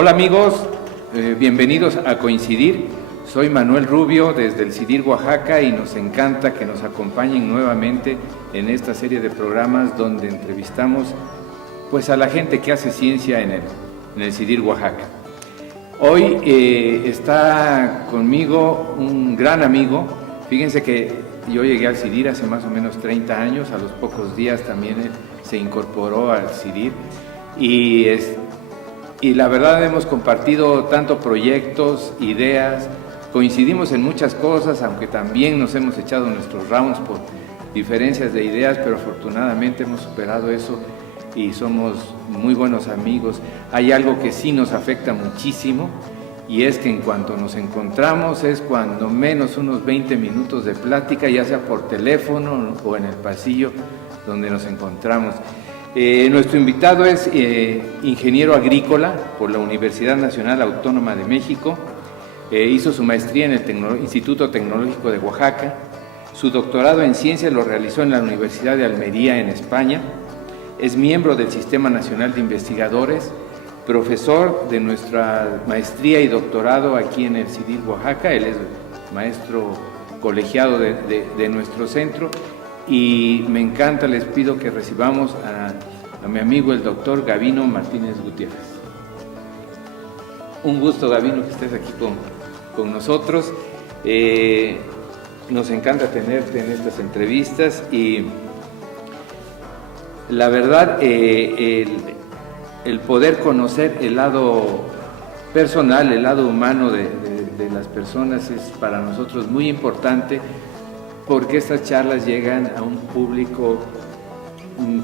Hola amigos, bienvenidos a Coincidir. Soy Manuel Rubio desde el CIDIR Oaxaca y nos encanta que nos acompañen nuevamente en esta serie de programas donde entrevistamos pues a la gente que hace ciencia en el CIDIR Oaxaca. Hoy está conmigo un gran amigo. Fíjense que yo llegué al CIDIR hace más o menos 30 años, a los pocos días también él se incorporó al CIDIR y la verdad hemos compartido tanto proyectos, ideas, coincidimos en muchas cosas, aunque también nos hemos echado nuestros rounds por diferencias de ideas, pero afortunadamente hemos superado eso y somos muy buenos amigos. Hay algo que sí nos afecta muchísimo y es que en cuanto nos encontramos es cuando menos unos 20 minutos de plática, ya sea por teléfono o en el pasillo donde nos encontramos. Nuestro invitado es ingeniero agrícola por la Universidad Nacional Autónoma de México. Hizo su maestría en el Instituto Tecnológico de Oaxaca. Su doctorado en ciencias lo realizó en la Universidad de Almería, en España. Es miembro del Sistema Nacional de Investigadores, profesor de nuestra maestría y doctorado aquí en el CIDIR Oaxaca. Él es maestro colegiado de nuestro centro. Y me encanta, les pido que recibamos a mi amigo el doctor Gavino Martínez Gutiérrez. Un gusto, Gavino, que estés aquí con nosotros. Nos encanta tenerte en estas entrevistas y la verdad el poder conocer el lado personal, el lado humano de las personas es para nosotros muy importante, porque estas charlas llegan a un público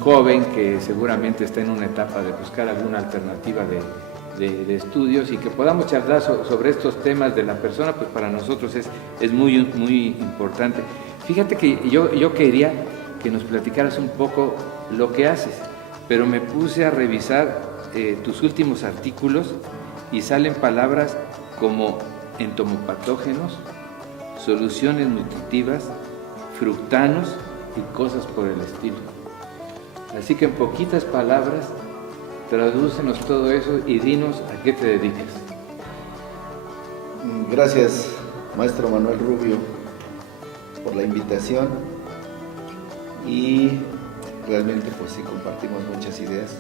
joven que seguramente está en una etapa de buscar alguna alternativa de estudios, y que podamos charlar sobre estos temas de la persona, pues para nosotros es muy, muy importante. Fíjate que yo quería que nos platicaras un poco lo que haces, pero me puse a revisar tus últimos artículos y salen palabras como entomopatógenos, soluciones nutritivas, fructanos y cosas por el estilo. Así que en poquitas palabras, tradúcenos todo eso y dinos a qué te dedicas. Gracias, maestro Manuel Rubio, por la invitación, y realmente pues sí compartimos muchas ideas.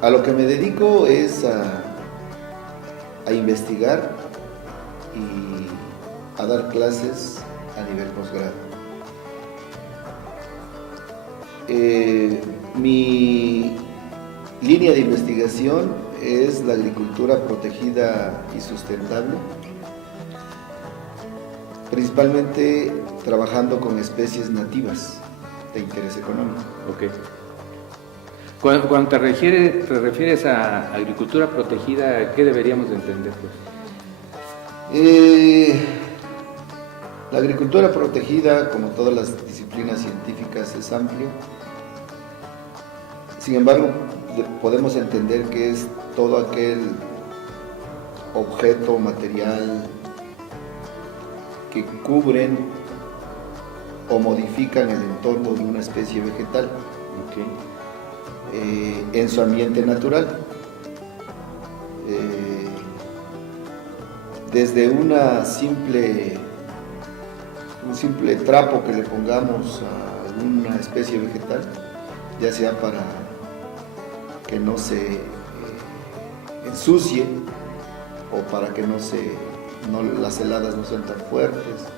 A lo que me dedico es a investigar y a dar clases a nivel posgrado. Mi línea de investigación es la agricultura protegida y sustentable, principalmente trabajando con especies nativas de interés económico. Okay. Cuando te refieres a agricultura protegida, ¿qué deberíamos de entender, pues? La agricultura protegida, como todas las disciplinas científicas, es amplio. Sin embargo, podemos entender que es todo aquel objeto, material que cubren o modifican el entorno de una especie vegetal, en su ambiente natural. Desde un simple trapo que le pongamos a alguna especie vegetal, ya sea para que no se ensucie o para que las heladas no sean tan fuertes,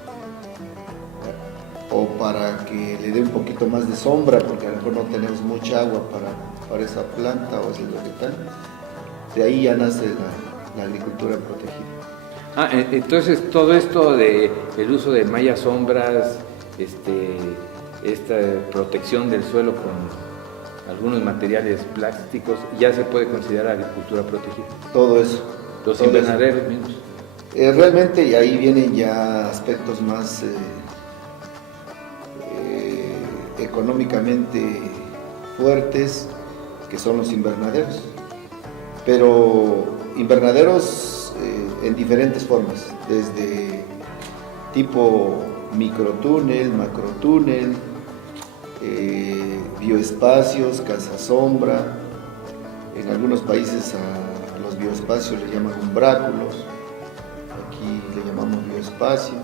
o para que le dé un poquito más de sombra, porque a lo mejor no tenemos mucha agua para esa planta o ese vegetal. De ahí ya nace la agricultura protegida. Entonces todo esto el uso de mallas sombras, esta protección del suelo con algunos materiales plásticos, ya se puede considerar agricultura protegida. Todo eso. Los invernaderos mismos. Realmente, y ahí vienen ya aspectos más económicamente fuertes, que son los invernaderos. Pero invernaderos en diferentes formas, desde tipo microtúnel, macrotúnel, bioespacios, casa sombra, En algunos países a los bioespacios le llaman umbráculos, aquí le llamamos bioespacio,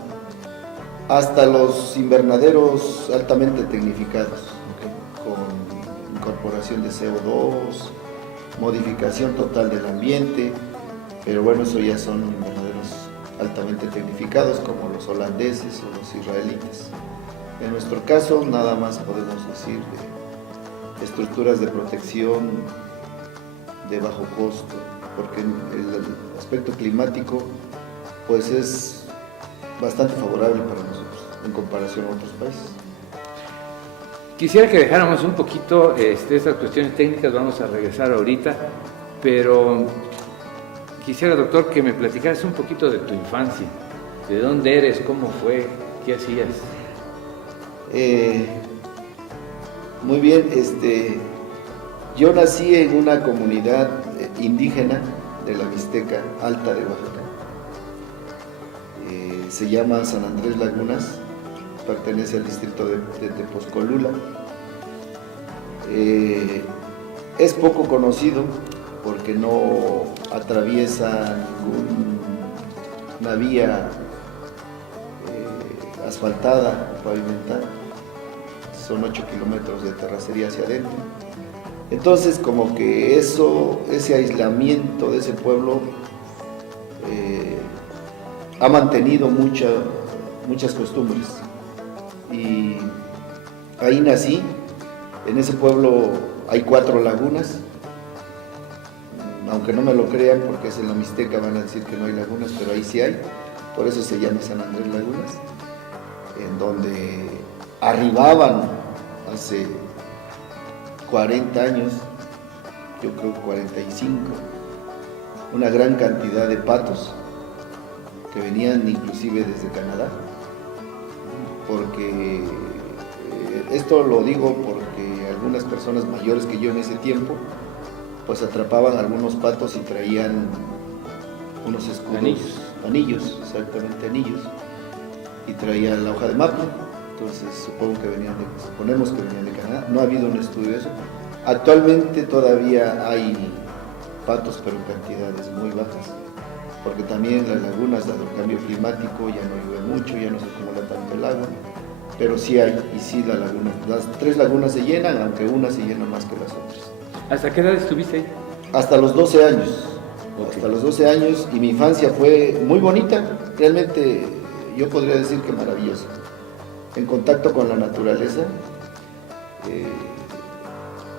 hasta los invernaderos altamente tecnificados, con incorporación de CO2, modificación total del ambiente, pero bueno, eso ya son invernaderos altamente tecnificados como los holandeses o los israelitas. En nuestro caso, nada más podemos decir de estructuras de protección de bajo costo, porque el aspecto climático pues es bastante favorable para nosotros en comparación a otros países. Quisiera que dejáramos un poquito estas cuestiones técnicas, vamos a regresar ahorita, pero quisiera, doctor, que me platicaras un poquito de tu infancia, de dónde eres, cómo fue, qué hacías. Muy bien, yo nací en una comunidad indígena de la Mixteca Alta de Oaxaca. Se llama San Andrés Lagunas, pertenece al distrito de Tepozcolula. Es poco conocido porque no atraviesa ninguna vía asfaltada, pavimentada. Son 8 kilómetros de terracería hacia adentro. Entonces, como que ese aislamiento de ese pueblo ha mantenido muchas costumbres. Y ahí nací. En ese pueblo hay 4 lagunas. Aunque no me lo crean, porque es en la Mixteca, van a decir que no hay lagunas, pero ahí sí hay. Por eso se llama San Andrés Lagunas, en donde arribaban hace 40 años, yo creo 45, una gran cantidad de patos que venían inclusive desde Canadá, porque esto lo digo porque algunas personas mayores que yo en ese tiempo pues atrapaban algunos patos y traían unos escudos, anillos, exactamente anillos, y traían la hoja de maple. Entonces suponemos que venían de Canadá. No ha habido un estudio de eso. Actualmente todavía hay patos, pero en cantidades muy bajas, porque también las lagunas, dado el cambio climático, ya no llueve mucho, ya no se acumula tanto el agua, pero sí hay, y sí las 3 lagunas se llenan, aunque una se llena más que las otras. ¿Hasta qué edad estuviste ahí? Hasta los 12 años. Okay. Hasta los 12 años, y mi infancia fue muy bonita, realmente yo podría decir que maravillosa. En contacto con la naturaleza,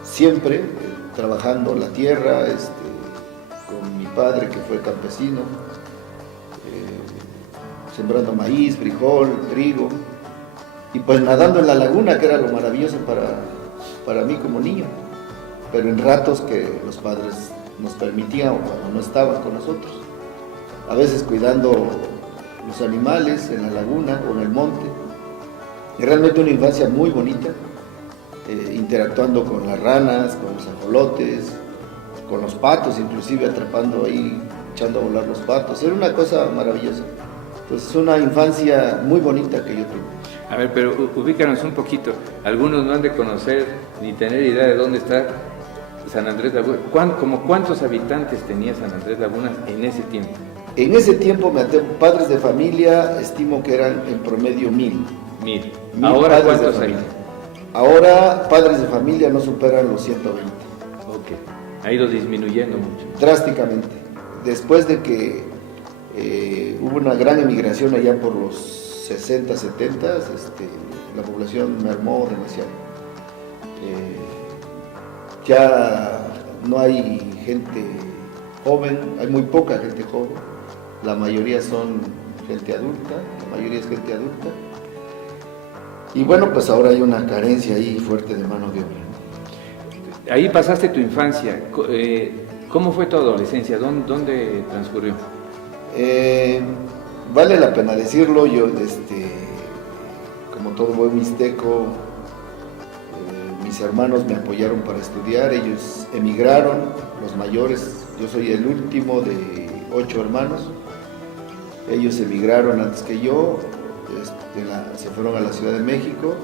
siempre trabajando la tierra, con mi padre que fue campesino, sembrando maíz, frijol, trigo, y pues nadando en la laguna, que era lo maravilloso para mí como niño, pero en ratos que los padres nos permitían o cuando no estaban con nosotros, a veces cuidando los animales en la laguna o en el monte. Y realmente una infancia muy bonita, interactuando con las ranas, con los ajolotes, con los patos, inclusive atrapando ahí, echando a volar los patos. Era una cosa maravillosa. Entonces, una infancia muy bonita que yo tuve. A ver, pero ubícanos un poquito. Algunos no han de conocer ni tener idea de dónde está San Andrés Lagunas. ¿Cuántos habitantes tenía San Andrés Lagunas en ese tiempo? En ese tiempo, padres de familia, estimo que eran en promedio 1000. 1000. ¿Ahora cuántos hay? Ahora, padres de familia no superan los 120. Ok, ha ido disminuyendo mucho. Drásticamente. Después de que hubo una gran emigración allá por los 60, 70, la población mermó demasiado. Ya no hay gente joven, hay muy poca gente joven, la mayoría son gente adulta, la mayoría es gente adulta. Y bueno, pues ahora hay una carencia ahí fuerte de mano de obra. Ahí pasaste tu infancia. ¿Cómo fue tu adolescencia? ¿Dónde transcurrió? Vale la pena decirlo, yo, como todo buen mixteco, mis hermanos me apoyaron para estudiar, ellos emigraron, los mayores, yo soy el último de 8 hermanos, ellos emigraron antes que yo, se fueron a la Ciudad de México.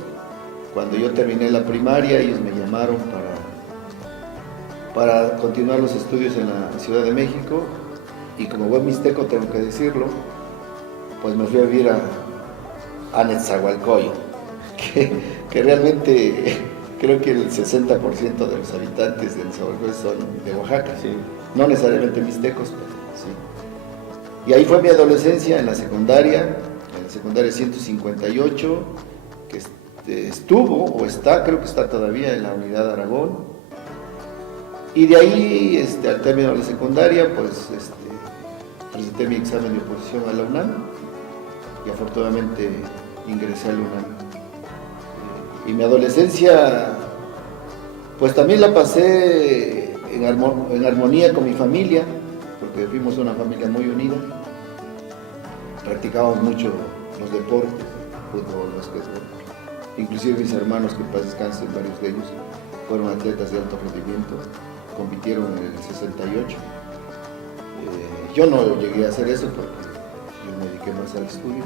Cuando yo terminé la primaria, ellos me llamaron para continuar los estudios en la Ciudad de México, y como buen mixteco tengo que decirlo, pues me fui a vivir a Netzahualcoyo, que realmente creo que el 60% de los habitantes de Netzahualcoyo son de Oaxaca, sí. No necesariamente mixtecos, pero sí. Y ahí fue mi adolescencia en la secundaria 158, que estuvo o está, creo que está todavía en la Unidad Aragón. Y de ahí, al término de la secundaria, pues presenté mi examen de oposición a la UNAM y afortunadamente ingresé a la UNAM. Y mi adolescencia, pues también la pasé en armonía con mi familia, porque fuimos una familia muy unida. Practicábamos mucho los deportes, fútbol, básquetbol. Inclusive mis hermanos, que en paz descansen, varios de ellos, fueron atletas de alto rendimiento, compitieron en el 68. Yo no llegué a hacer eso porque yo me dediqué más al estudio,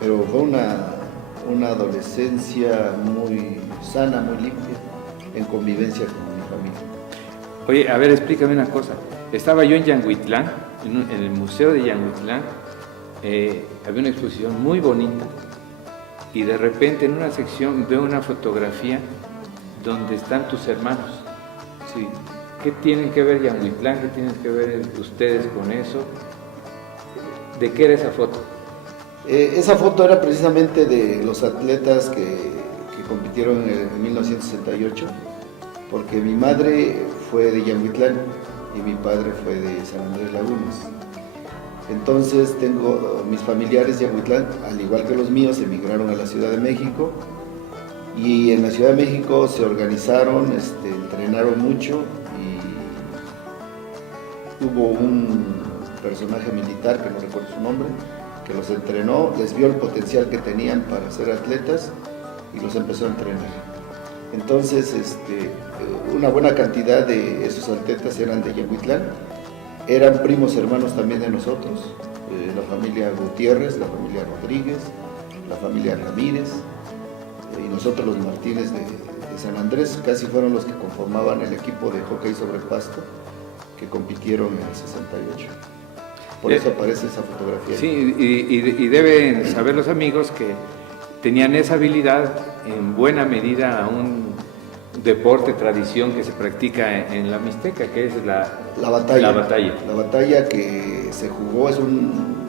pero fue una adolescencia muy sana, muy limpia, en convivencia con mi familia. Oye, a ver, explícame una cosa. Estaba yo en Yanguitlán, en el Museo de Yanguitlán, había una exposición muy bonita y de repente en una sección veo una fotografía donde están tus hermanos. Sí. ¿Qué tienen que ver Yanguitlán? ¿Qué tienen que ver ustedes con eso? ¿De qué era esa foto? Esa foto era precisamente de los atletas que compitieron en 1968, porque mi madre fue de Yanguitlán y mi padre fue de San Andrés Lagunas. Entonces mis familiares de Yanguitlán, al igual que los míos, emigraron a la Ciudad de México, y en la Ciudad de México se organizaron, entrenaron mucho, y hubo un personaje militar, que no recuerdo su nombre, que los entrenó, les vio el potencial que tenían para ser atletas y los empezó a entrenar. Entonces, una buena cantidad de esos atletas eran de Yanguitlán, eran primos hermanos también de nosotros, la familia Gutiérrez, la familia Rodríguez, la familia Ramírez, y nosotros los Martínez de San Andrés, casi fueron los que conformaban el equipo de hockey sobre pasto que compitieron en el 68. Por eso aparece esa fotografía. Sí, y deben saber los amigos que tenían esa habilidad en buena medida a un deporte, tradición que se practica en la Mixteca, que es la batalla. La batalla que se jugó es un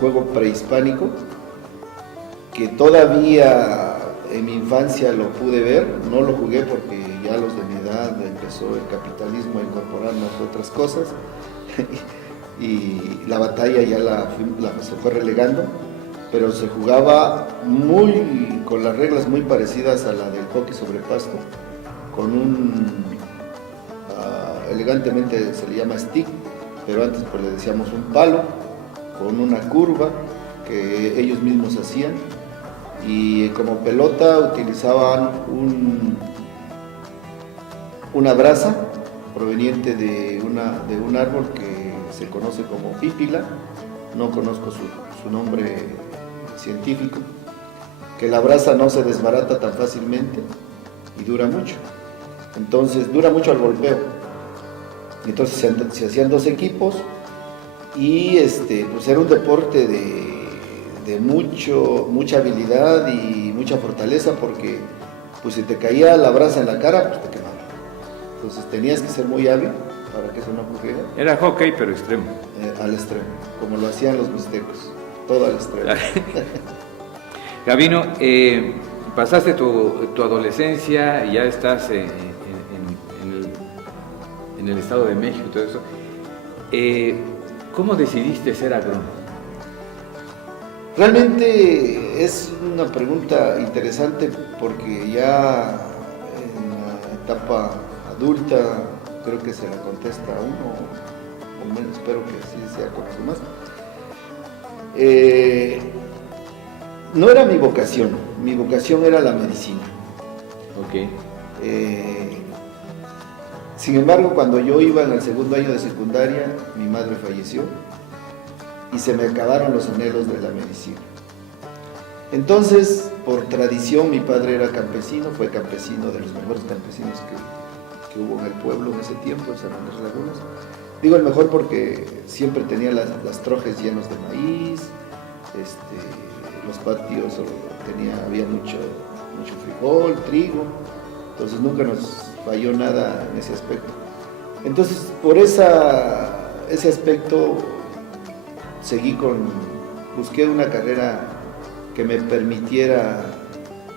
juego prehispánico que todavía en mi infancia lo pude ver, no lo jugué porque ya a los de mi edad empezó el capitalismo a incorporarnos otras cosas y la batalla ya se fue relegando, pero se jugaba con las reglas muy parecidas a la del hockey sobre pasto, con elegantemente se le llama stick, pero antes pues le decíamos un palo, con una curva que ellos mismos hacían, y como pelota utilizaban una brasa proveniente de un árbol que se conoce como pípila, no conozco su nombre científico, que la brasa no se desbarata tan fácilmente y dura mucho. Entonces dura mucho al golpeo. Entonces se hacían dos equipos y pues era un deporte de mucha habilidad y mucha fortaleza, porque pues si te caía la brasa en la cara, pues te quemaba. Entonces tenías que ser muy hábil para que eso no ocurriera. Era hockey pero extremo. Al extremo, como lo hacían los mixtecos, todo al extremo. Gabino, pasaste tu adolescencia y ya estás en el Estado de México y todo eso. ¿Cómo decidiste ser agrónomo? Realmente es una pregunta interesante, porque ya en la etapa adulta creo que se la contesta a uno, o menos espero que así sea con los demás. No era mi vocación era la medicina. Okay. Sin embargo, cuando yo iba en el segundo año de secundaria, mi madre falleció y se me acabaron los anhelos de la medicina. Entonces, por tradición, mi padre era campesino, fue campesino, de los mejores campesinos que hubo en el pueblo en ese tiempo, en San Andrés Lagunas. Digo el mejor porque siempre tenía las trojes llenos de maíz, los patios había mucho frijol, trigo, entonces nunca nos falló nada en ese aspecto. Entonces, por ese aspecto, busqué una carrera que me permitiera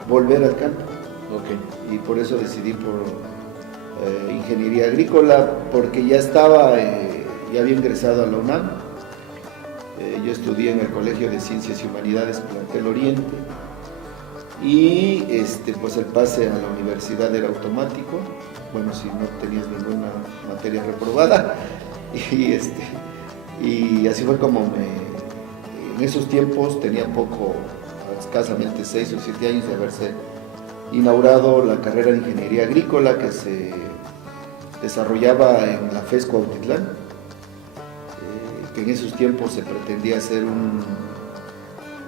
volver al campo. Okay. Y por eso decidí por ingeniería agrícola, porque ya había ingresado a la UNAM. Yo estudié en el Colegio de Ciencias y Humanidades Plantel Oriente, y pues el pase a la universidad era automático, bueno, si no tenías ninguna materia reprobada, y así fue como en esos tiempos tenía escasamente 6 o 7 años de haberse inaugurado la carrera de ingeniería agrícola que se desarrollaba en la FES Cuautitlán, que en esos tiempos se pretendía hacer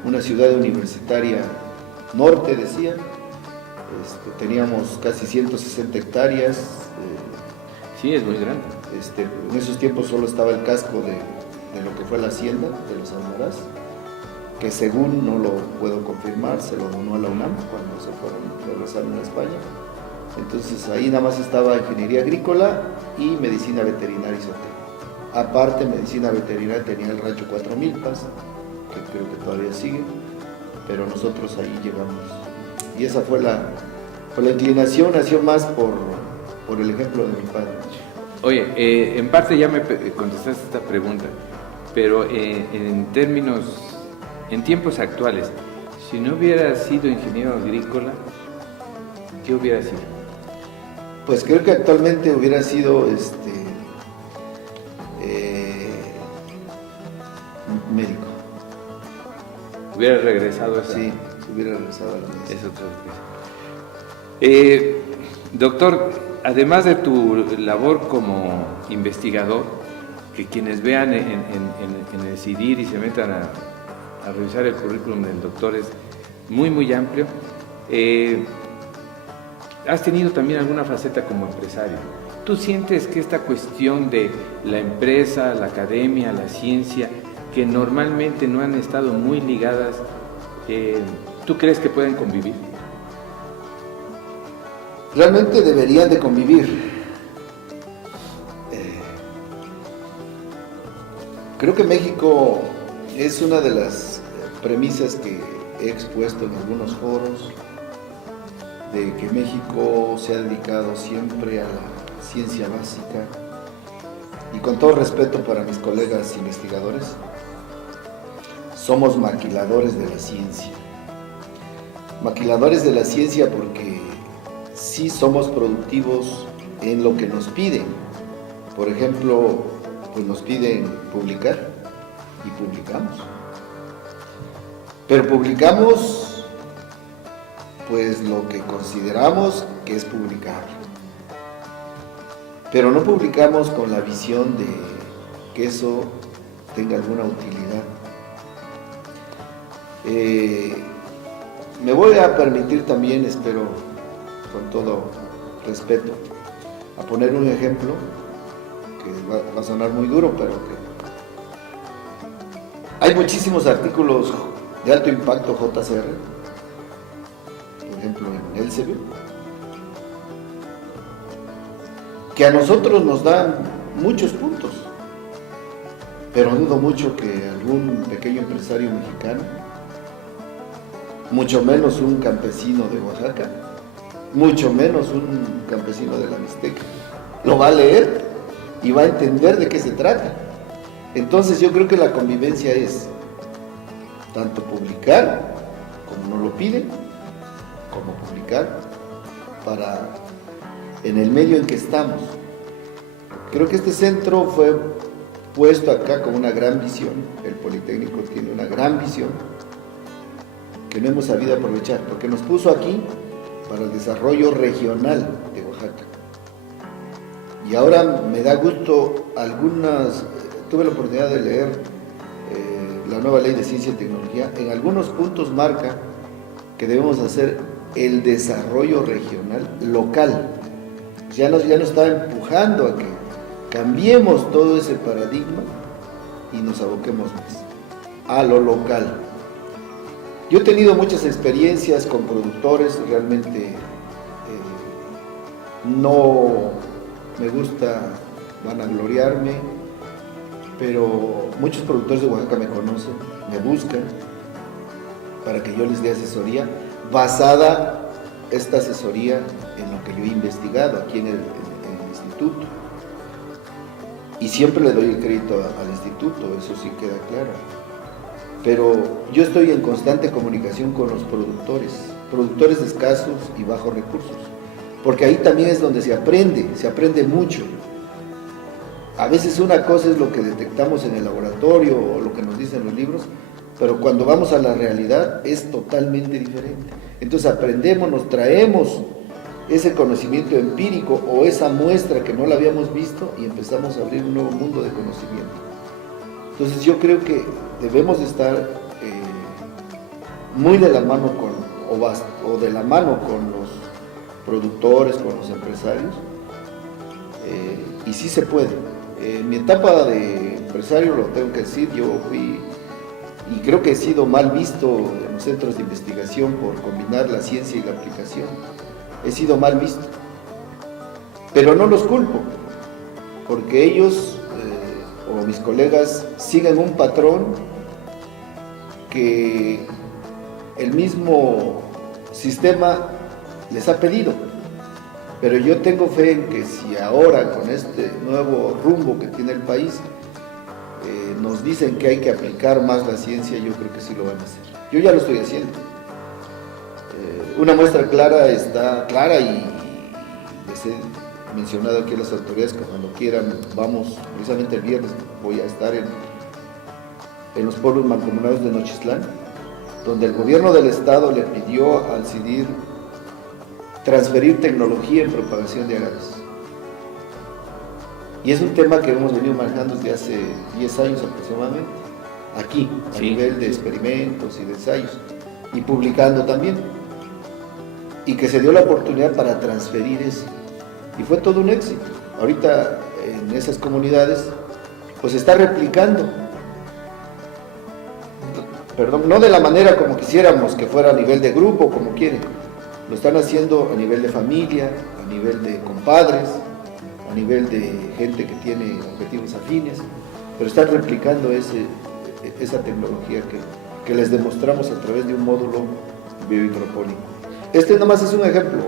una ciudad universitaria norte, decían. Teníamos casi 160 hectáreas. Sí, es muy grande. En esos tiempos solo estaba el casco de lo que fue la hacienda de los Almaraz, que según, no lo puedo confirmar, se lo donó a la UNAM cuando regresaron a España. Entonces ahí nada más estaba ingeniería agrícola y medicina veterinaria y zootecnia. Aparte, medicina veterinaria tenía el rancho Cuatro Milpas, que creo que todavía sigue, pero nosotros ahí llegamos. Y esa fue la inclinación, nació más por el ejemplo de mi padre. Oye, en parte ya me contestaste esta pregunta, pero en tiempos actuales, si no hubiera sido ingeniero agrícola, ¿qué hubiera sido? Pues creo que actualmente hubiera sido médico. ¿Hubiera regresado a esa? Sí, hubiera regresado a la medicina. Es otra cosa. Doctor, además de tu labor como investigador, que quienes vean en el CIDIR y se metan a revisar el currículum del doctor es muy, muy amplio, has tenido también alguna faceta como empresario. ¿Tú sientes que esta cuestión de la empresa, la academia, la ciencia, que normalmente no han estado muy ligadas, ¿tú crees que pueden convivir? Realmente deberían de convivir. Creo que México es una de las premisas que he expuesto en algunos foros, de que México se ha dedicado siempre a la ciencia básica, y con todo respeto para mis colegas investigadores, somos maquiladores de la ciencia. Maquiladores de la ciencia porque sí somos productivos en lo que nos piden. Por ejemplo, pues nos piden publicar y publicamos. Pero publicamos pues lo que consideramos que es publicable. Pero no publicamos con la visión de que eso tenga alguna utilidad. Me voy a permitir también, espero con todo respeto, a poner un ejemplo que va a sonar muy duro, pero que hay muchísimos artículos de alto impacto JCR, por ejemplo en Elsevier, que a nosotros nos dan muchos puntos, pero dudo mucho que algún pequeño empresario mexicano, mucho menos un campesino de Oaxaca, mucho menos un campesino de la Mixteca, lo va a leer y va a entender de qué se trata. Entonces yo creo que la convivencia es tanto publicar como nos lo piden, como publicar en el medio en que estamos. Creo que este centro fue puesto acá con una gran visión. El Politécnico tiene una gran visión que no hemos sabido aprovechar, porque nos puso aquí para el desarrollo regional de Oaxaca. Y ahora me da gusto tuve la oportunidad de leer la nueva ley de ciencia y tecnología. En algunos puntos marca que debemos hacer el desarrollo regional local, ya nos está empujando a que cambiemos todo ese paradigma y nos aboquemos más a lo local. Yo he tenido muchas experiencias con productores, realmente no me gusta vanagloriarme, pero muchos productores de Oaxaca me conocen, me buscan para que yo les dé asesoría, basada esta asesoría en lo que yo he investigado aquí en el instituto. Y siempre le doy el crédito al instituto, eso sí queda claro. Pero yo estoy en constante comunicación con los productores de escasos y bajos recursos, porque ahí también es donde se aprende mucho. A veces una cosa es lo que detectamos en el laboratorio o lo que nos dicen los libros, pero cuando vamos a la realidad es totalmente diferente. Entonces aprendemos, nos traemos ese conocimiento empírico o esa muestra que no la habíamos visto y empezamos a abrir un nuevo mundo de conocimiento. Entonces yo creo que debemos de estar muy de la mano con los productores, con los empresarios, y sí se puede. En mi etapa de empresario, lo tengo que decir, yo fui, y creo que he sido mal visto en los centros de investigación por combinar la ciencia y la aplicación. He sido mal visto, pero no los culpo, porque ellos o mis colegas siguen un patrón que el mismo sistema les ha pedido. Pero yo tengo fe en que si ahora con este nuevo rumbo que tiene el país nos dicen que hay que aplicar más la ciencia, yo creo que sí lo van a hacer. Yo ya lo estoy haciendo. Una muestra clara y les he mencionado aquí a las autoridades que cuando quieran vamos, precisamente el viernes voy a estar en los pueblos mancomunados de Nochistlán, donde el gobierno del estado le pidió al CIDIR transferir tecnología en propagación de agaves. Y es un tema que hemos venido manejando desde hace 10 años aproximadamente, aquí, a nivel de experimentos y de ensayos, y publicando también. Y que se dio la oportunidad para transferir eso. Y fue todo un éxito. Ahorita en esas comunidades, pues se está replicando. Perdón, no de la manera como quisiéramos que fuera a nivel de grupo, como quieren. Lo están haciendo a nivel de familia, a nivel de compadres, a nivel de gente que tiene objetivos afines, pero están replicando esa tecnología que les demostramos a través de un módulo biohidropónico. Este nomás es un ejemplo,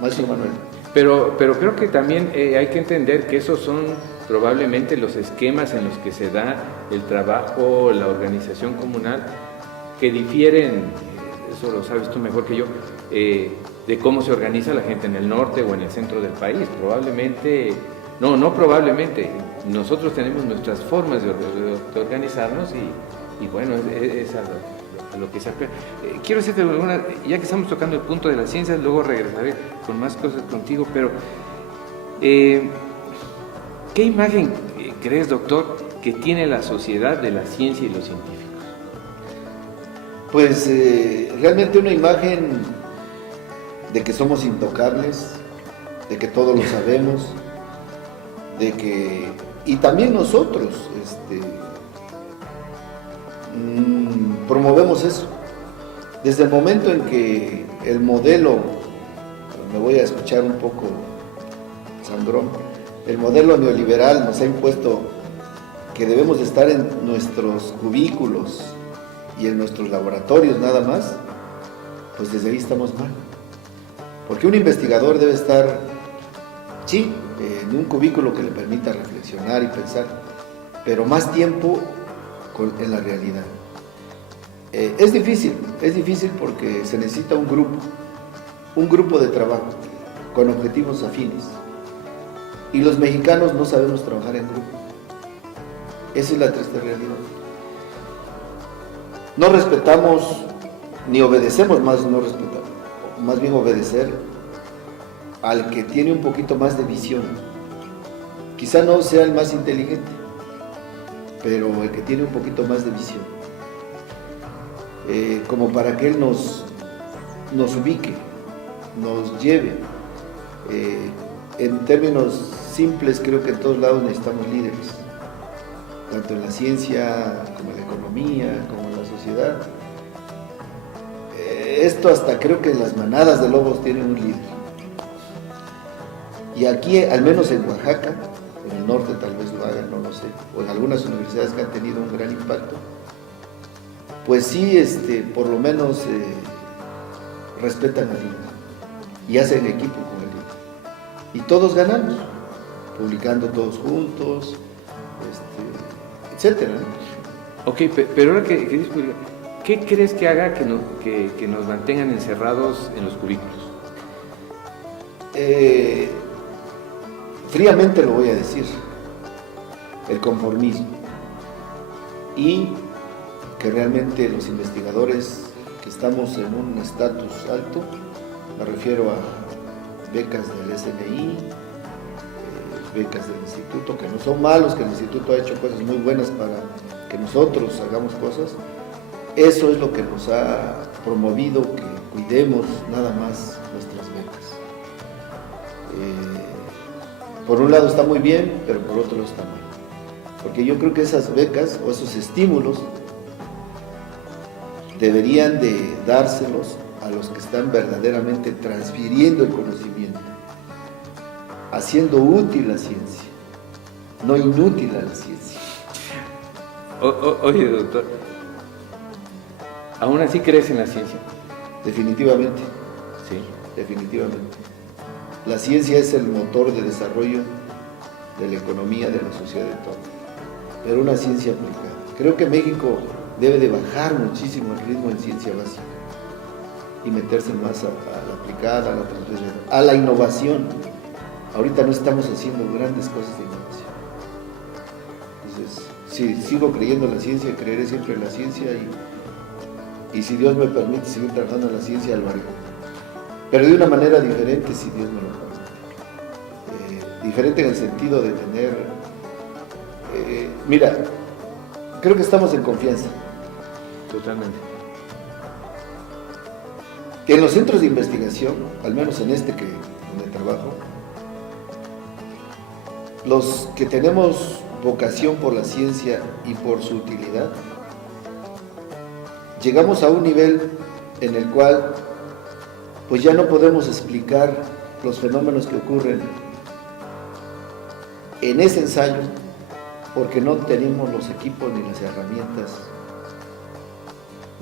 Maestro Manuel. Pero creo que también hay que entender que esos son probablemente los esquemas en los que se da el trabajo, la organización comunal, que difieren, eso lo sabes tú mejor que yo, de cómo se organiza la gente en el norte o en el centro del país. Probablemente, no probablemente, nosotros tenemos nuestras formas de organizarnos y bueno, es a lo que se aprende. Quiero decirte alguna, ya que estamos tocando el punto de la ciencia, luego regresaré con más cosas contigo, pero ¿qué imagen crees, doctor, que tiene la sociedad de la ciencia y los científicos? Pues realmente una imagen de que somos intocables, de que todo lo sabemos, y también nosotros promovemos eso. Desde el momento en que el modelo, me voy a escuchar un poco sangrón, el modelo neoliberal nos ha impuesto que debemos de estar en nuestros cubículos y en nuestros laboratorios nada más, pues desde ahí estamos mal. Porque un investigador debe estar, sí, en un cubículo que le permita reflexionar y pensar, pero más tiempo en la realidad. Es difícil porque se necesita un grupo de trabajo con objetivos afines. Y los mexicanos no sabemos trabajar en grupo. Esa es la triste realidad. No respetamos ni obedecemos, más bien obedecer al que tiene un poquito más de visión. Quizá no sea el más inteligente, pero el que tiene un poquito más de visión. Como para que él nos ubique, nos lleve. en términos simples, creo que en todos lados necesitamos líderes, tanto en la ciencia, como en la economía, como en la sociedad. Esto hasta creo que las manadas de lobos tienen un líder. Y aquí, al menos en Oaxaca, en el norte tal vez lo hagan, no lo sé, o en algunas universidades que han tenido un gran impacto, pues sí, por lo menos respetan al líder y hacen equipo con el líder. Y todos ganamos, publicando todos juntos, etcétera, ¿no? Ok, pero ahora que dices, ¿qué crees que haga que nos mantengan encerrados en los cubículos? Fríamente lo voy a decir, el conformismo, y que realmente los investigadores que estamos en un estatus alto, me refiero a becas del SNI, becas del instituto, que no son malos, que el instituto ha hecho cosas muy buenas para que nosotros hagamos cosas. Eso es lo que nos ha promovido que cuidemos nada más nuestras becas. Por un lado está muy bien, pero por otro lado está mal. Porque yo creo que esas becas o esos estímulos deberían de dárselos a los que están verdaderamente transfiriendo el conocimiento, haciendo útil la ciencia, no inútil a la ciencia. Oye, doctor, ¿aún así crees en la ciencia? Definitivamente. Sí. Definitivamente. La ciencia es el motor de desarrollo de la economía, de la sociedad, de todo. Pero una ciencia aplicada. Creo que México debe de bajar muchísimo el ritmo en ciencia básica y meterse más a la aplicada, a la transversal, a la innovación. Ahorita no estamos haciendo grandes cosas de innovación. Entonces, sí, sigo creyendo en la ciencia, creeré siempre en la ciencia y si Dios me permite seguir trabajando en la ciencia, lo haré. Pero de una manera diferente, si Dios me lo permite. Diferente en el sentido de tener... mira, creo que estamos en confianza. Totalmente. En los centros de investigación, al menos en donde trabajo, los que tenemos vocación por la ciencia y por su utilidad, llegamos a un nivel en el cual pues ya no podemos explicar los fenómenos que ocurren en ese ensayo porque no tenemos los equipos ni las herramientas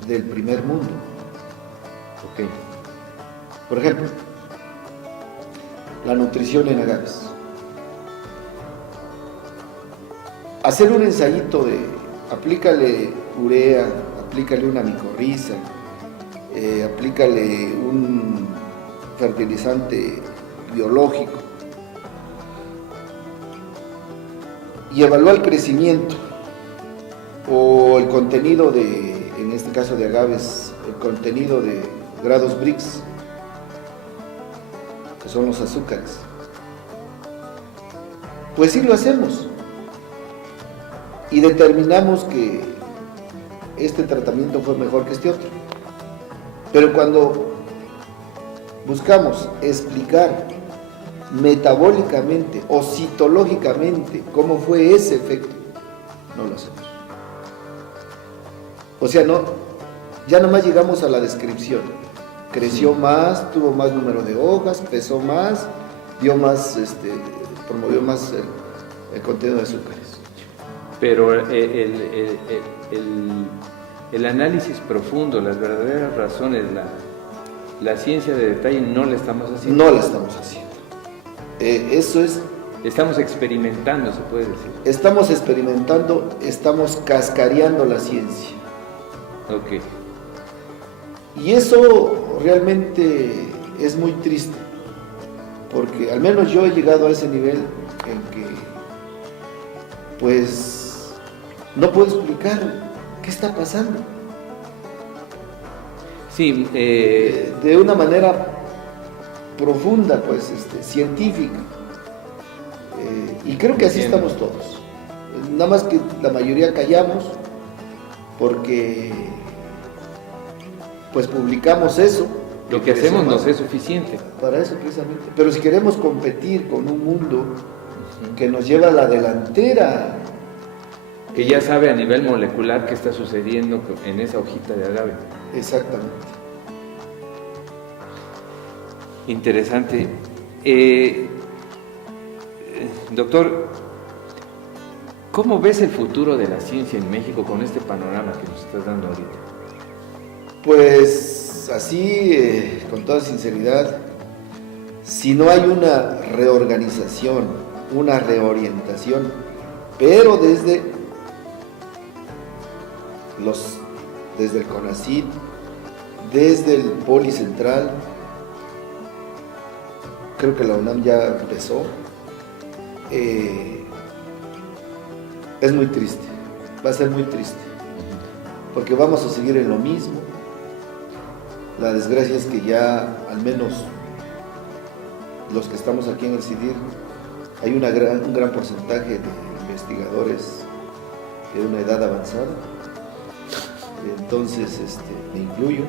del primer mundo. Ok. Por ejemplo, la nutrición en agaves. Hacer un ensayito de aplícale urea, aplícale una micorriza, aplícale un fertilizante biológico y evaluar el crecimiento o el contenido en este caso de agaves, el contenido de grados Brix, que son los azúcares. Pues sí lo hacemos y determinamos que este tratamiento fue mejor que este otro. Pero cuando buscamos explicar metabólicamente o citológicamente cómo fue ese efecto, no lo hacemos. O sea, ya nomás llegamos a la descripción. Creció más, tuvo más número de hojas, pesó más, dio más, promovió más el contenido de azúcares. Pero el análisis profundo, las verdaderas razones, la ciencia de detalle no la estamos haciendo. No la estamos haciendo. Eso es... Estamos experimentando, se puede decir. Estamos experimentando, estamos cascareando la ciencia. Ok. Y eso realmente es muy triste, porque al menos yo he llegado a ese nivel en que, pues, no puedo explicar qué está pasando. Sí, de una manera profunda, pues, científica. Y creo que así estamos todos. Nada más que la mayoría callamos porque, pues, publicamos eso, Lo que hacemos no es suficiente. Para eso precisamente. Pero si queremos competir con un mundo que nos lleva a la delantera, que ya sabe a nivel molecular qué está sucediendo en esa hojita de agave. Exactamente. Interesante. Doctor, ¿cómo ves el futuro de la ciencia en México con este panorama que nos estás dando ahorita? Pues así, con toda sinceridad, si no hay una reorganización, una reorientación, pero desde el CONACYT, desde el Policentral, creo que la UNAM ya empezó, es muy triste, va a ser muy triste, porque vamos a seguir en lo mismo. La desgracia es que ya, al menos los que estamos aquí en el CIDIR, hay un gran porcentaje de investigadores de una edad avanzada. Entonces, me incluyo.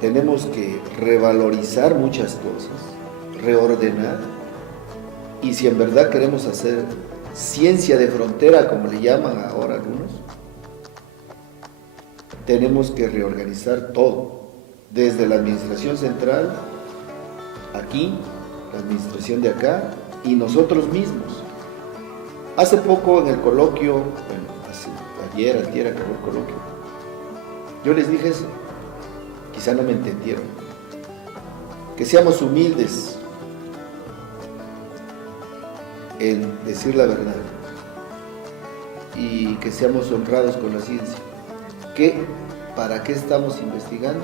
Tenemos que revalorizar muchas cosas, reordenar, y si en verdad queremos hacer ciencia de frontera, como le llaman ahora algunos, tenemos que reorganizar todo, desde la administración central, aquí, la administración de acá, y nosotros mismos. Hace poco en el coloquio, ayer acabó el coloquio, yo les dije eso, quizá no me entendieron, que seamos humildes en decir la verdad y que seamos honrados con la ciencia. ¿Para qué estamos investigando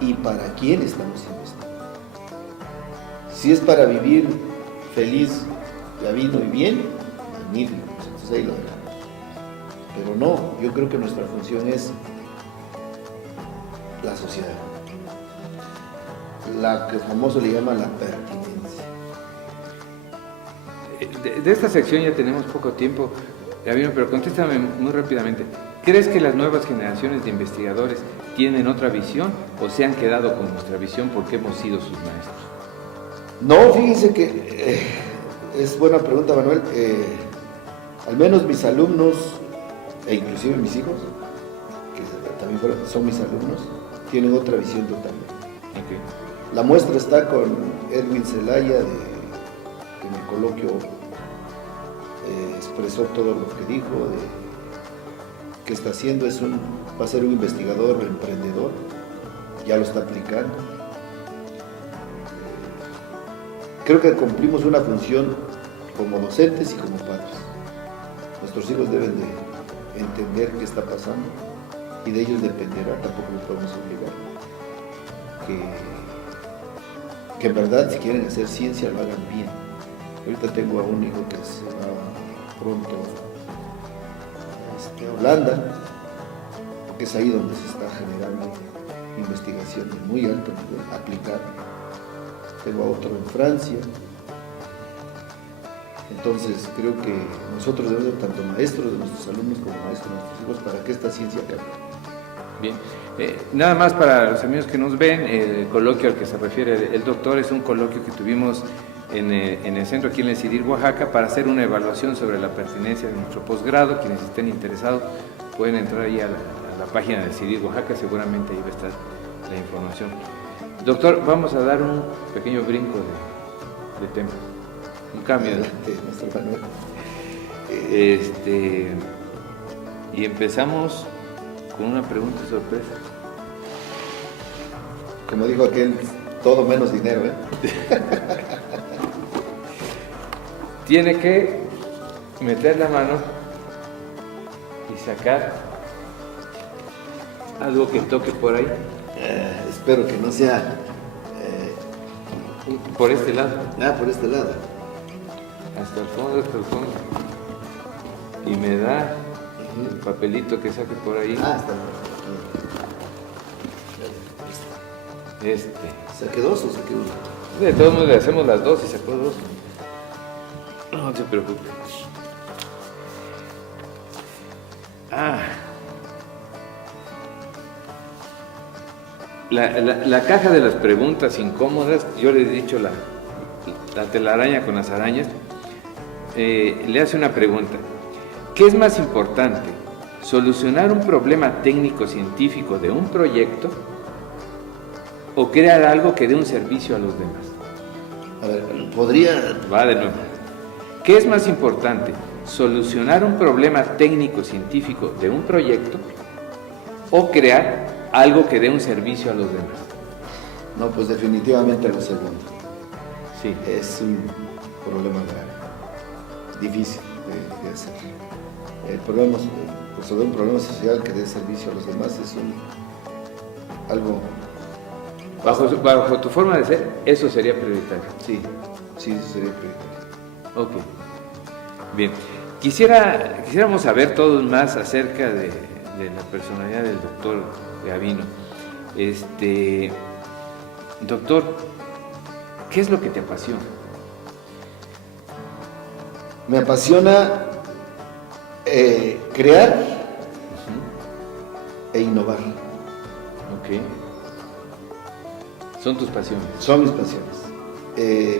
y para quién estamos investigando? Si es para vivir feliz, habido y bien, magnífico, pues entonces ahí lo dejamos. Pero no, yo creo que nuestra función es la sociedad, la que famoso le llama la pertinencia. De esta sección ya tenemos poco tiempo, Gabino, pero contéstame muy rápidamente. ¿Crees que las nuevas generaciones de investigadores tienen otra visión o se han quedado con nuestra visión porque hemos sido sus maestros? No, fíjense que es buena pregunta, Manuel. Al menos mis alumnos, e inclusive mis hijos, que también son mis alumnos, tienen otra visión totalmente. Okay. La muestra está con Edwin Zelaya, que en el coloquio expresó todo lo que dijo, que está haciendo, va a ser un investigador emprendedor, ya lo está aplicando. Creo que cumplimos una función como docentes y como padres. Nuestros hijos deben de entender qué está pasando y de ellos dependerá, tampoco los podemos obligar. Que en verdad, si quieren hacer ciencia, lo hagan bien. Ahorita tengo a un hijo que se va pronto a Holanda, porque es ahí donde se está generando investigación de muy alto nivel, aplicada. Tengo a otro en Francia. Entonces creo que nosotros debemos ser tanto maestros de nuestros alumnos como maestros de nuestros hijos para que esta ciencia cambie. Bien, nada más para los amigos que nos ven, el coloquio al que se refiere el doctor es un coloquio que tuvimos en el centro aquí en el CIDIR Oaxaca para hacer una evaluación sobre la pertinencia de nuestro posgrado. Quienes estén interesados pueden entrar ahí a la página del CIDIR Oaxaca, seguramente ahí va a estar la información. Doctor, vamos a dar un pequeño brinco de tema, un cambio. Y empezamos con una pregunta sorpresa. Como dijo aquel, todo menos dinero, ¿eh? Tiene que meter la mano y sacar algo que toque por ahí. Espero que no sea... por este lado. Por este lado. Hasta el fondo. Y me da el papelito que saque por ahí. Está bien. ¿Saqué dos o saqué uno? De todos modos le hacemos las dos y sacó dos. No se preocupe. La caja de las preguntas incómodas, yo le he dicho la telaraña con las arañas, le hace una pregunta. ¿Qué es más importante? ¿Solucionar un problema técnico-científico de un proyecto o crear algo que dé un servicio a los demás? A ver, podría... Va de nuevo. ¿Qué es más importante? ¿Solucionar un problema técnico-científico de un proyecto o crear algo que dé un servicio a los demás? No, pues definitivamente lo segundo. Sí. Es un problema grave, difícil de hacer. Resolver un problema social que dé servicio a los demás es algo... Bajo tu forma de ser, eso sería prioritario. Sí, eso sería prioritario. Ok. Bien. Quisiéramos saber todos más acerca de la personalidad del doctor Gavino. Doctor, ¿qué es lo que te apasiona? Me apasiona crear e innovar. Ok. ¿Son tus pasiones? Son mis pasiones.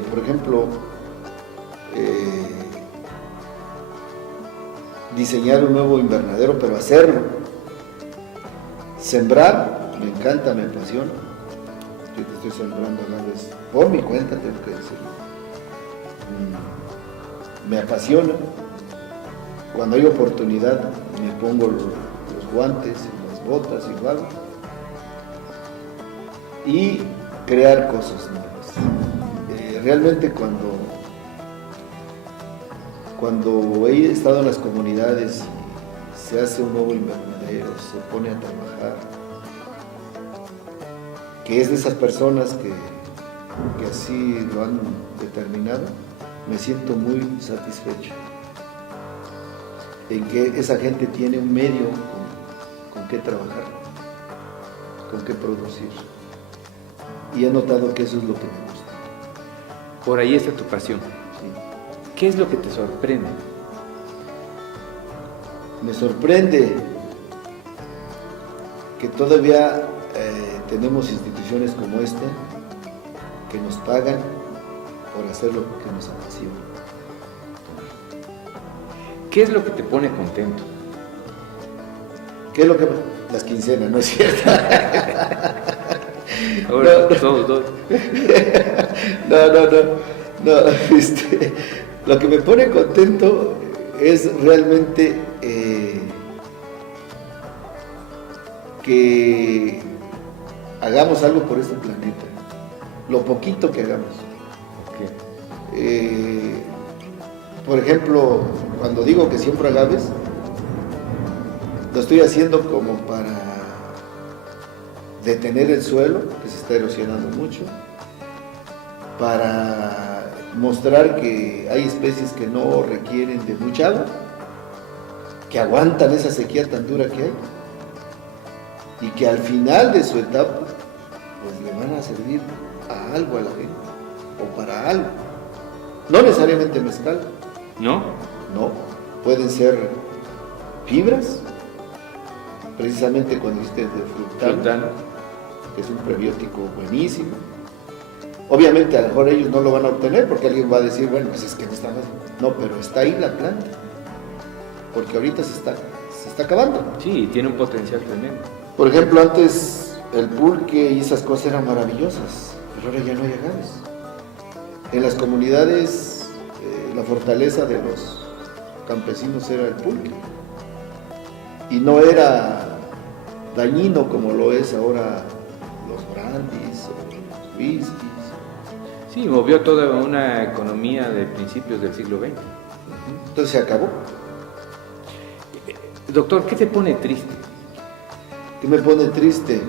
Por ejemplo, diseñar un nuevo invernadero, pero hacerlo. Sembrar, me encanta, me apasiona. Yo te estoy sembrando a la vez, por mi cuenta tengo que decirlo. Me apasiona. Cuando hay oportunidad me pongo los guantes, las botas y lo hago. Y crear cosas nuevas. Realmente cuando he estado en las comunidades y se hace un nuevo invernadero, se pone a trabajar, que es de esas personas que así lo han determinado, me siento muy satisfecho en que esa gente tiene un medio con qué trabajar, con qué producir. Y he notado que eso es lo que me gusta. Por ahí está tu pasión. Sí. ¿Qué es lo que te sorprende? Me sorprende que todavía tenemos instituciones como esta que nos pagan por hacer lo que nos apasiona. ¿Qué es lo que te pone contento? ¿Qué es lo que...? Las quincenas, ¿no es cierto? Ahora, no. Todos dos. No. Lo que me pone contento es realmente que hagamos algo por este planeta, lo poquito que hagamos. Okay. Por ejemplo, cuando digo que siembro agaves, lo estoy haciendo como para detener el suelo, que se está erosionando mucho, para mostrar que hay especies que no requieren de mucha agua, que aguantan esa sequía tan dura que hay, y que al final de su etapa, pues le van a servir a algo a la gente, o para algo. No necesariamente mezcal. ¿No? No, pueden ser fibras, precisamente cuando dijiste de frutano, que es un prebiótico buenísimo. Obviamente a lo mejor ellos no lo van a obtener porque alguien va a decir, bueno, pues es que no está más. No, pero está ahí la planta, porque ahorita se está acabando. Sí, tiene un potencial tremendo. Por ejemplo, antes el pulque y esas cosas eran maravillosas, pero ahora ya no hay agaves. En las comunidades la fortaleza de los campesinos era el pulque y no era dañino como lo es ahora los brandis o los whiskies. Sí, movió toda una economía de principios del siglo XX. Entonces se acabó. Doctor, ¿qué te pone triste? ¿Qué me pone triste?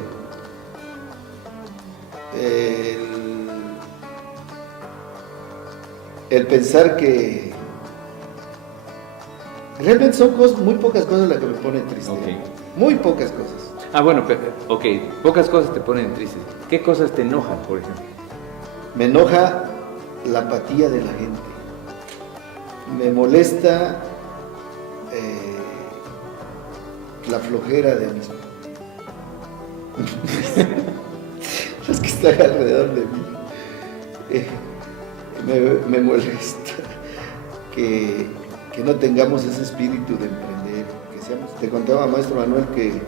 El pensar que realmente son muy pocas cosas las que me ponen triste. Okay. Muy pocas cosas. Bueno, ok, pocas cosas te ponen tristes. ¿Qué cosas te enojan, por ejemplo? Me enoja la apatía de la gente. Me molesta la flojera de mis... están alrededor de mí. Me molesta que no tengamos ese espíritu de emprender, que seamos. Te contaba, maestro Manuel, que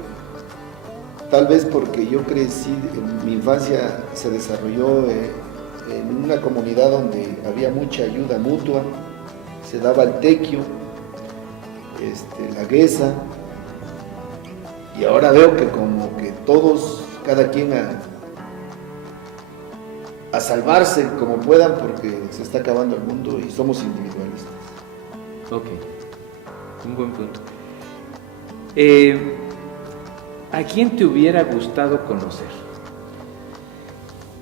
tal vez porque yo crecí, en mi infancia se desarrolló en una comunidad donde había mucha ayuda mutua, se daba el tequio, la guesa, y ahora veo que como que todos, cada quien a salvarse como puedan, porque se está acabando el mundo y somos individualistas. Ok, un buen punto. ¿A quién te hubiera gustado conocer?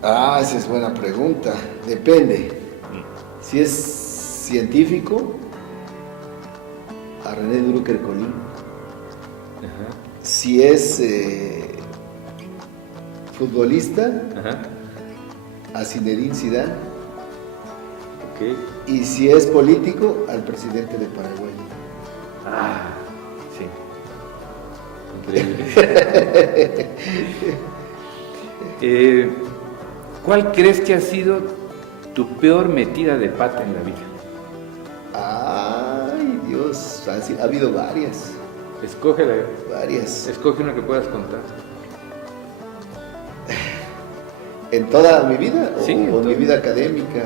Esa es buena pregunta. Depende. Si es científico, a René Drucker-Colin. Si es futbolista, a Zinedine Zidane. Okay. Y si es político, al presidente de Paraguay. Sí. Increíble. ¿Cuál crees que ha sido tu peor metida de pata en la vida? Ay, Dios, ha habido varias. Escógela. Varias. Escoge una que puedas contar. ¿En toda mi vida? Sí, ¿O en mi vida académica?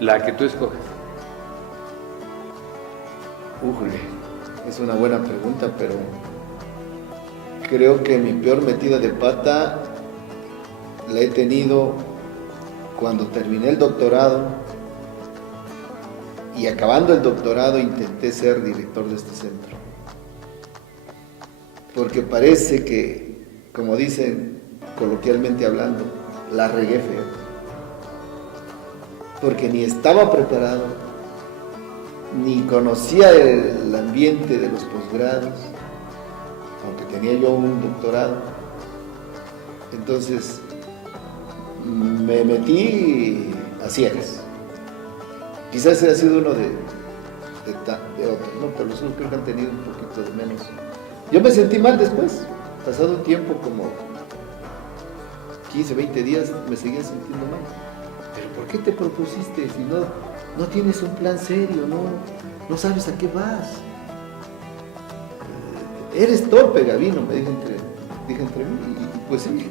La que tú escoges. Es una buena pregunta, pero creo que mi peor metida de pata la he tenido cuando terminé el doctorado, y acabando el doctorado intenté ser director de este centro. Porque parece que, como dicen coloquialmente hablando, la regué feo. Porque ni estaba preparado, ni conocía el ambiente de los posgrados, aunque tenía yo un doctorado. Entonces me metí a ciegas. Quizás ese ha sido uno de otros, ¿no? Pero los otros creo que han tenido un poquito de menos. Yo me sentí mal después, pasado un tiempo como 15, 20 días, me seguía sintiendo mal. ¿Pero por qué te propusiste si no tienes un plan serio, no sabes a qué vas? Eres torpe, Gabino, me dije entre mí, y pues sí.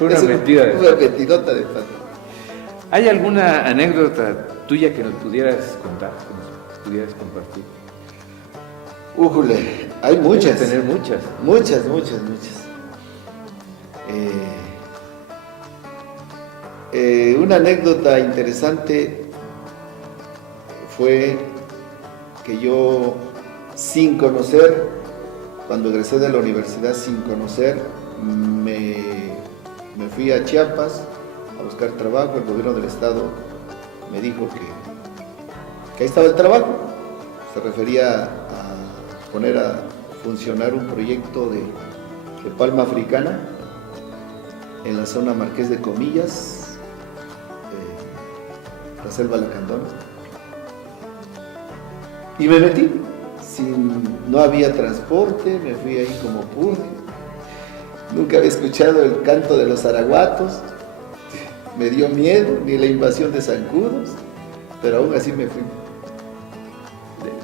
Una mentidota de pata. ¿Hay alguna anécdota tuya que nos pudieras contar, que nos pudieras compartir? Hay muchas. Debes tener muchas. Muchas. Una anécdota interesante fue que yo, sin conocer, cuando egresé de la universidad, sin conocer, me fui a Chiapas a buscar trabajo. El gobierno del estado me dijo que ahí estaba el trabajo. Se refería a poner a funcionar un proyecto de palma africana en la zona Marqués de Comillas, la selva Lacandona. Y me metí. No había transporte, me fui ahí como pude. Nunca había escuchado el canto de los araguatos. Me dio miedo, ni la invasión de zancudos, pero aún así me fui.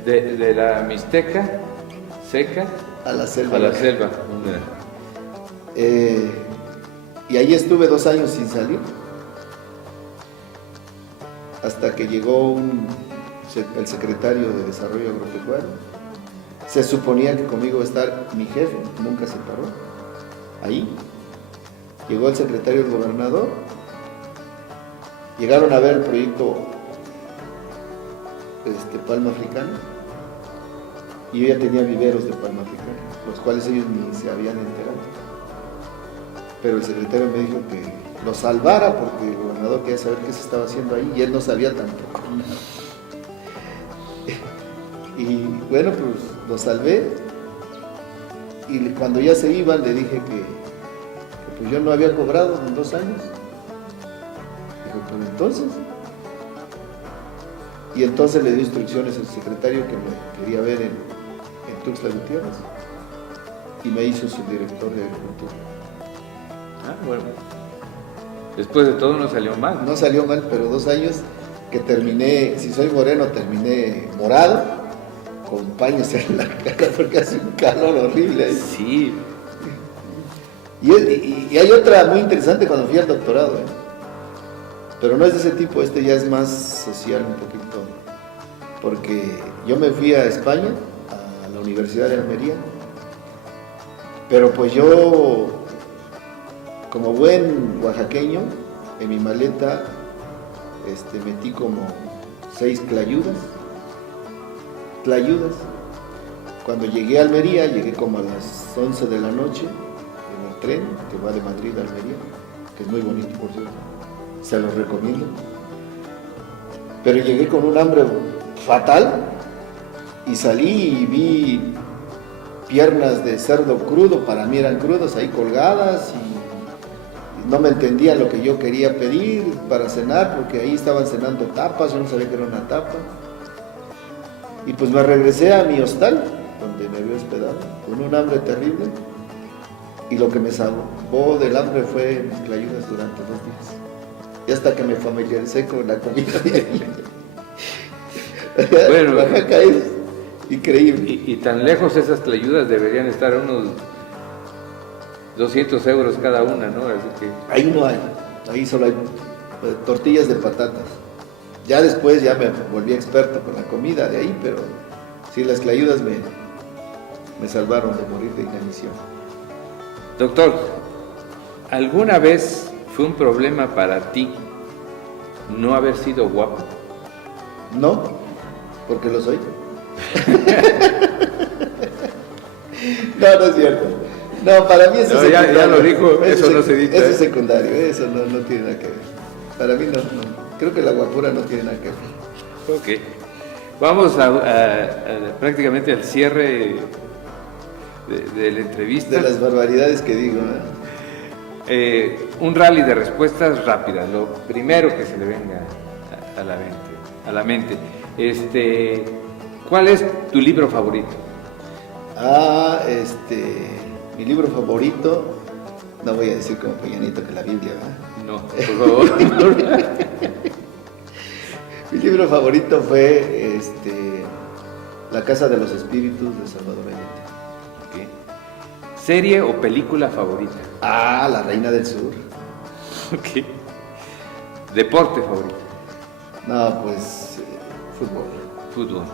De la Mixteca seca a la selva. Y ahí estuve 2 años sin salir, hasta que llegó el secretario de Desarrollo Agropecuario. Se suponía que conmigo iba a estar mi jefe, nunca se paró. Ahí llegó el secretario del gobernador, llegaron a ver el proyecto palma africana, y yo ya tenía viveros de palma africana, los cuales ellos ni se habían enterado. Pero el secretario me dijo que lo salvara porque el gobernador quería saber qué se estaba haciendo ahí, y él no sabía tampoco. Y bueno, pues lo salvé, y cuando ya se iban le dije que pues yo no había cobrado en 2 años. Dijo, pues entonces. Y entonces le dio instrucciones al secretario que me quería ver en Tuxtla Gutiérrez, y me hizo subdirector de Agricultura. Bueno. Después de todo no salió mal. No salió mal, pero 2 años que terminé, si soy moreno, terminé morado, con paños en la cara, porque hace un calor horrible ahí. Sí. Y hay otra muy interesante cuando fui al doctorado, pero no es de ese tipo, este ya es más social un poquito, porque yo me fui a España, a la Universidad de Almería, pero pues yo, como buen oaxaqueño, en mi maleta metí como 6 clayudas. Cuando llegué a Almería, llegué como a las 11 de la noche en el tren que va de Madrid a Almería, que es muy bonito, por cierto, se los recomiendo. Pero llegué con un hambre fatal y salí y vi piernas de cerdo crudo, para mí eran crudos, ahí colgadas, y no me entendía lo que yo quería pedir para cenar, porque ahí estaban cenando tapas, yo no sabía que era una tapa. Y pues me regresé a mi hostal, donde me había hospedado, con un hambre terrible, y lo que me salvó del hambre fue mis clayudas durante 2 días. Y hasta que me familiaricé con la comida de ahí. Bueno, Oaxaca es increíble. Y tan lejos esas clayudas deberían estar a unos 200 euros cada una, ¿no? Así que... Ahí no hay, ahí solo hay tortillas de patatas. Ya después ya me volví experto con la comida de ahí, pero sí, las clayudas me salvaron de morir de inanición. Doctor, ¿alguna vez fue un problema para ti no haber sido guapo? No, porque lo soy. No es cierto. No, para mí eso es secundario. Ya lo dijo, eso no se dice. Eso es secundario, eso no tiene nada que ver. Para mí no. Creo que la guapura no tiene nada que ver. Ok. Vamos a prácticamente al cierre de la entrevista. De las barbaridades que digo, un rally de respuestas rápidas, lo primero que se le venga a la mente. ¿Cuál es tu libro favorito? Mi libro favorito, no voy a decir como Peñanito que la Biblia, ¿verdad? No, por favor. Mi libro favorito fue La Casa de los Espíritus de Salvador Allende. Okay. ¿Serie o película favorita? La Reina del Sur. Ok. ¿Deporte favorito? No, pues Fútbol.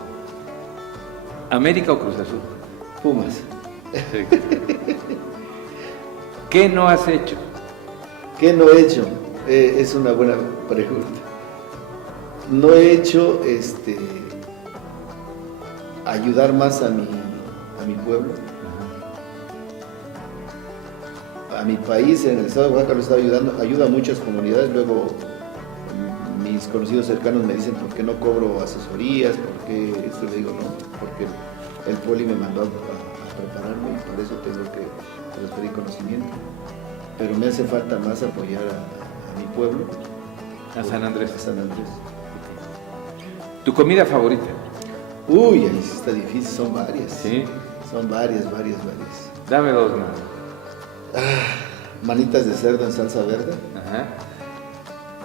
¿América o Cruz Azul? Pumas. ¿Qué no has hecho? ¿Qué no he hecho? Es una buena pregunta. No he hecho ayudar más a mi pueblo, a mi país. En el estado de Oaxaca lo he estado ayudando, ayuda a muchas comunidades. Luego mis conocidos cercanos me dicen por qué no cobro asesorías, por qué esto. Le digo no, porque el poli me mandó a prepararme y por eso tengo que transferir conocimiento. Pero me hace falta más apoyar a mi pueblo. A San Andrés. A San Andrés. ¿Tu comida favorita? Uy, ahí sí está difícil, son varias. ¿Sí? Son varias. Dame 2 más. Manitas de cerdo en salsa verde. Ajá.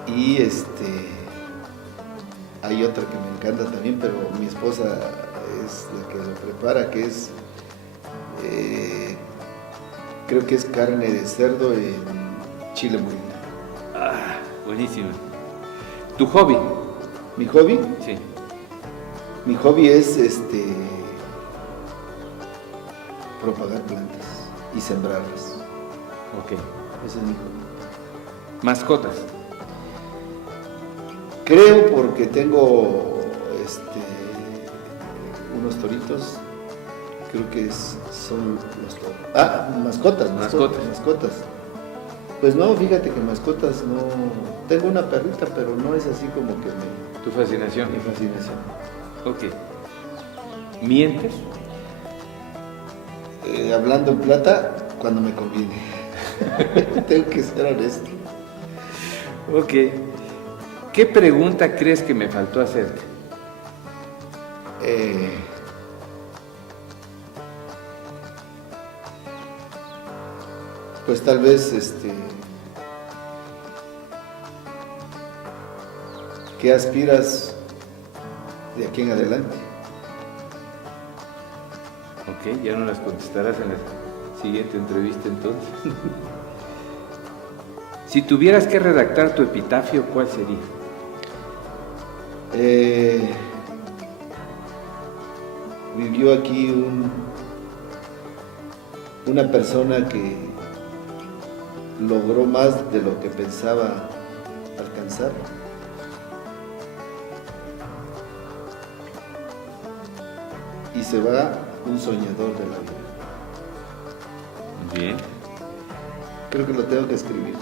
Y hay otra que me encanta también, pero mi esposa es la que lo prepara, que es creo que es carne de cerdo en chile molido. Buenísimo. ¿Tu hobby? ¿Mi hobby? Sí. Mi hobby es propagar plantas y sembrarlas. Ok. Ese es mi hobby. ¿Mascotas? Creo porque tengo unos toritos, creo que son los toros. Mascotas. Pues no, fíjate que mascotas no. Tengo una perrita, pero no es así como que ¿Tu fascinación? mi fascinación. Ok. ¿Mientes? Hablando en plata, cuando me conviene. Tengo que ser honesto. Ok. ¿Qué pregunta crees que me faltó hacerte? Pues tal vez ¿qué aspiras de aquí en adelante? Ok, ya no las contestarás en la siguiente entrevista entonces. Si tuvieras que redactar tu epitafio, ¿cuál sería? Vivió aquí una persona que logró más de lo que pensaba alcanzar. Y se va un soñador de la vida. Bien. Creo que lo tengo que escribir.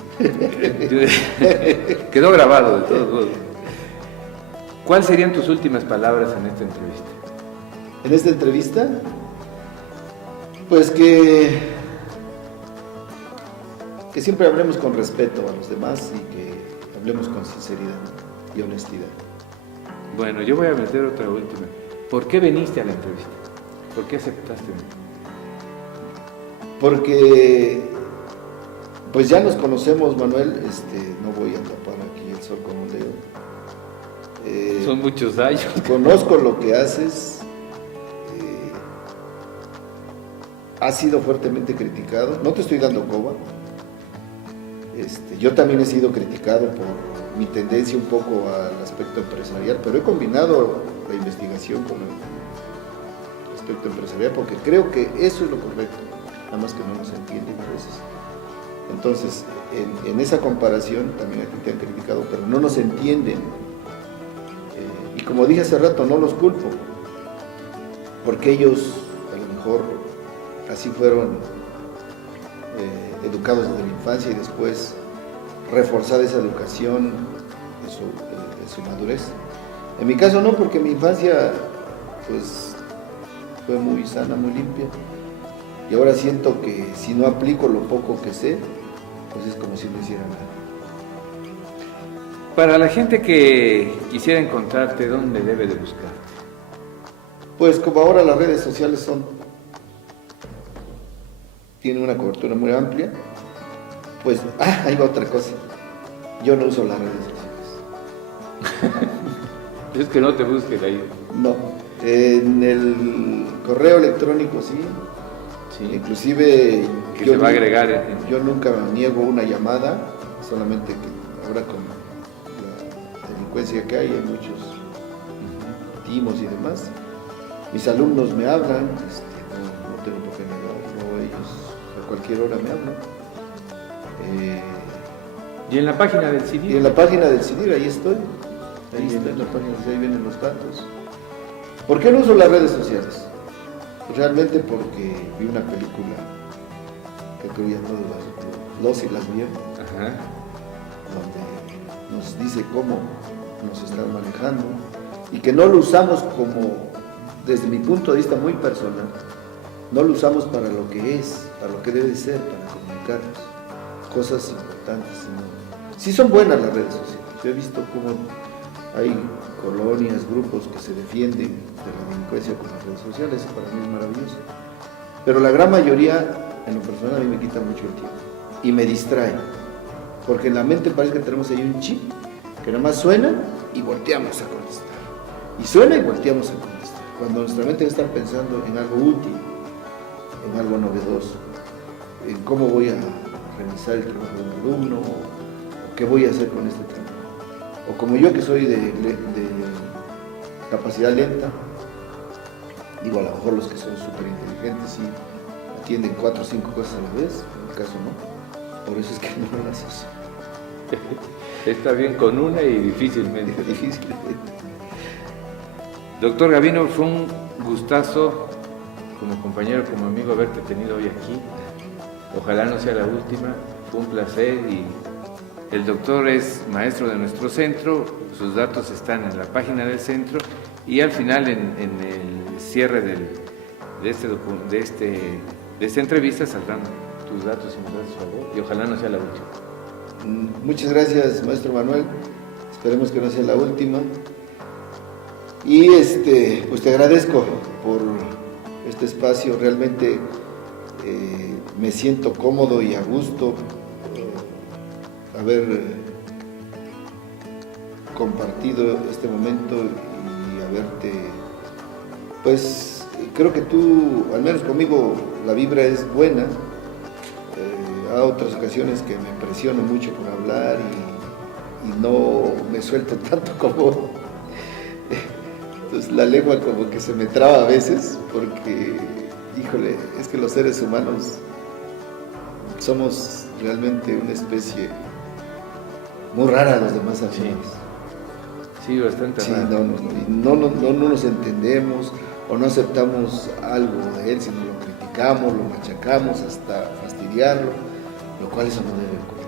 Quedó grabado de todos modos. ¿Cuáles serían tus últimas palabras en esta entrevista? En esta entrevista, pues que siempre hablemos con respeto a los demás y que hablemos con sinceridad y honestidad. Bueno, yo voy a meter otra última. ¿Por qué viniste a la entrevista? ¿Por qué aceptaste? Porque pues ya nos conocemos, Manuel, no voy a tapar aquí el sol con un dedo. Son muchos años. Conozco lo que haces. Has sido fuertemente criticado. No te estoy dando coba. Yo también he sido criticado por mi tendencia un poco al aspecto empresarial, pero he combinado la investigación con el aspecto empresarial porque creo que eso es lo correcto, nada más que no nos entienden a veces. Entonces, en esa comparación también a ti te han criticado, pero no nos entienden. Y como dije hace rato, no los culpo, porque ellos a lo mejor así fueron educados desde la infancia y después reforzada esa educación en su madurez. En mi caso no, porque mi infancia pues fue muy sana, muy limpia, y ahora siento que si no aplico lo poco que sé, pues es como si no hiciera nada. Para la gente que quisiera encontrarte, ¿dónde debe de buscarte? Pues como ahora las redes sociales tienen una cobertura muy amplia, pues, ahí va otra cosa. Yo no uso las redes sociales. Es que no te busquen ahí. No. En el correo electrónico sí. Sí. Inclusive Que se va a agregar. Yo nunca niego una llamada, solamente que ahora con la delincuencia que hay muchos timos y demás. Mis alumnos me hablan, no tengo por qué negar, no, ellos a cualquier hora me hablan. ¿Y en la página del CIDIR? Y en la página del CIDIR, ahí estoy. Ahí está, en la página, ahí vienen los datos. ¿Por qué no uso las redes sociales? Realmente porque vi una película que creo ya todos los y las vieron, donde nos dice cómo nos están manejando y que no lo usamos como, desde mi punto de vista muy personal, no lo usamos para lo que es, para lo que debe ser, para comunicarnos cosas importantes. Sí son buenas las redes sociales. Yo he visto cómo hay colonias, grupos que se defienden de la delincuencia con las redes sociales, para mí es maravilloso. Pero la gran mayoría, en lo personal, a mí me quita mucho el tiempo y me distrae, porque en la mente parece que tenemos ahí un chip que nada más suena y volteamos a contestar. Y suena y volteamos a contestar, cuando nuestra mente debe estar pensando en algo útil, en algo novedoso, en cómo voy a realizar el trabajo de un alumno, o qué voy a hacer con este trabajo. O como yo, que soy de capacidad lenta, digo, a lo mejor los que son súper inteligentes sí atienden 4 o 5 cosas a la vez, en mi caso no, por eso es que no las asocio. Está bien con una y difícilmente. Difícilmente. Doctor Gavino, fue un gustazo como compañero, como amigo, haberte tenido hoy aquí. Ojalá no sea la última, fue un placer. Y el doctor es maestro de nuestro centro, sus datos están en la página del centro y al final en el cierre de esta entrevista saldrán tus datos y nos das favor, y ojalá no sea la última. Muchas gracias, maestro Manuel, esperemos que no sea la última. Y pues te agradezco por este espacio, realmente me siento cómodo y a gusto haber compartido este momento y haberte, pues creo que tú, al menos conmigo, la vibra es buena. Hay otras ocasiones que me presiono mucho por hablar y no me suelto tanto como... Entonces la lengua como que se me traba a veces porque, híjole, es que los seres humanos somos realmente una especie muy rara a los demás animales. Sí, bastante rara. No nos entendemos o no aceptamos algo de él, sino lo criticamos, lo machacamos hasta fastidiarlo, lo cual eso no debe ocurrir.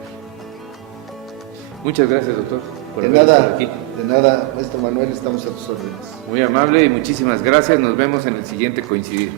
Muchas gracias, doctor. De nada, maestro Manuel, estamos a tus órdenes. Muy amable y muchísimas gracias. Nos vemos en el siguiente Coincidir.